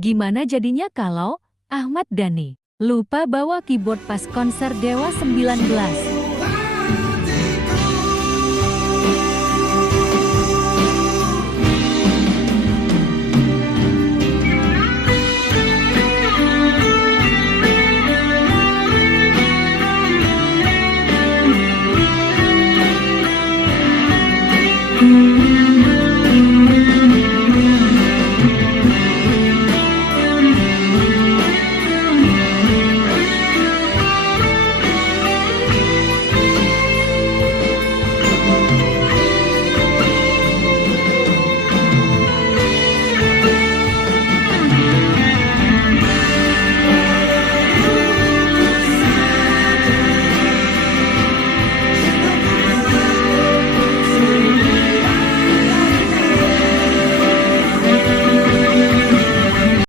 Gimana jadinya kalau Ahmad Dhani lupa bawa keyboard pas konser Dewa 19?